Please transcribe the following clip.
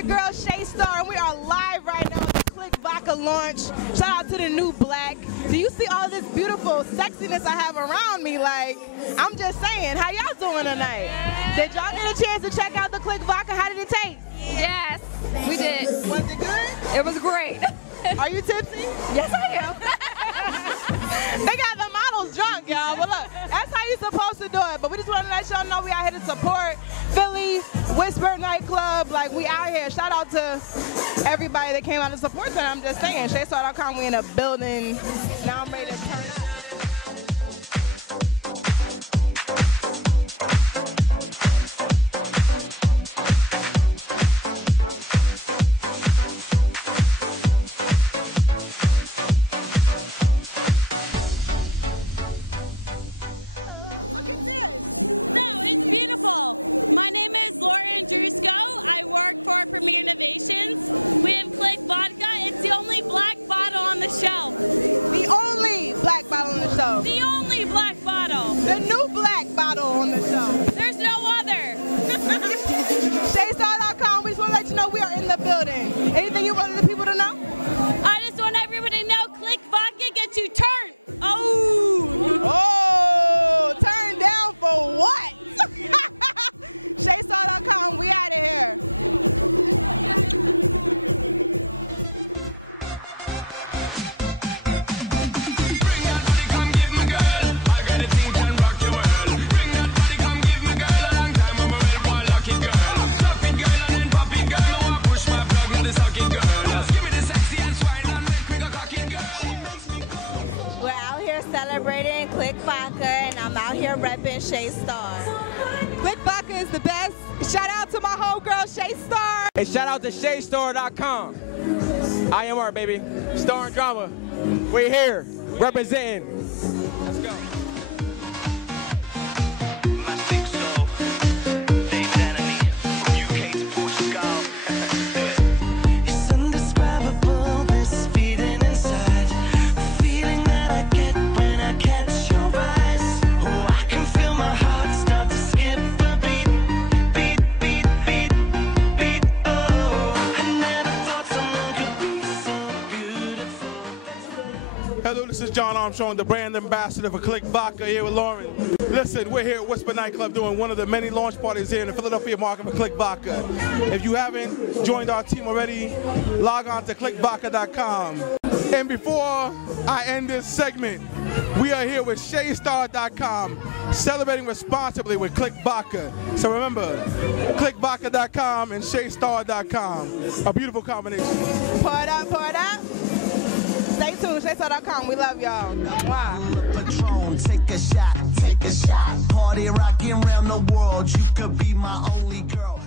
your girl Shay Star, and we are live right now at the Click Vodka launch. Shout out to the new Black. Do you see all this beautiful sexiness I have around me? Like, I'm just saying, how y'all doing tonight? Did y'all get a chance to check out the Click Vodka? How did it taste? Yes, we did. Was it good? It was great. Are you tipsy? Yes, I am. They got the models drunk, y'all. But look, that's how you're supposed to do it. But we just want to let y'all know we out here to support Philly Whisper Nightclub. Like, we out here. Shout out to everybody that came out to support them. I'm just saying, ShayStar.com, we in a building. Now I'm ready to turn it. Celebrating Click Vodka, and I'm out here repping Shay Star. Click Vodka is the best. Shout out to my homegirl Shay Star. Hey, shout out to ShayStar.com. IMR, baby. Star and Drama. We're here representing. Let's go. Hello, this is John Armstrong, the brand ambassador for Click Vodka, here with Lauren. Listen, we're here at Whisper Nightclub doing one of the many launch parties here in the Philadelphia market for Click Vodka. If you haven't joined our team already, log on to clickvodka.com. And before I end this segment, we are here with ShayStar.com, celebrating responsibly with Click Vodka. So remember, clickvodka.com and ShayStar.com, a beautiful combination. Pour it up, pour it up. Stay tuned, ShayStar.com. We love y'all. Wow. Patron, take a shot, take a shot. Party rocking around the world. You could be my only girl.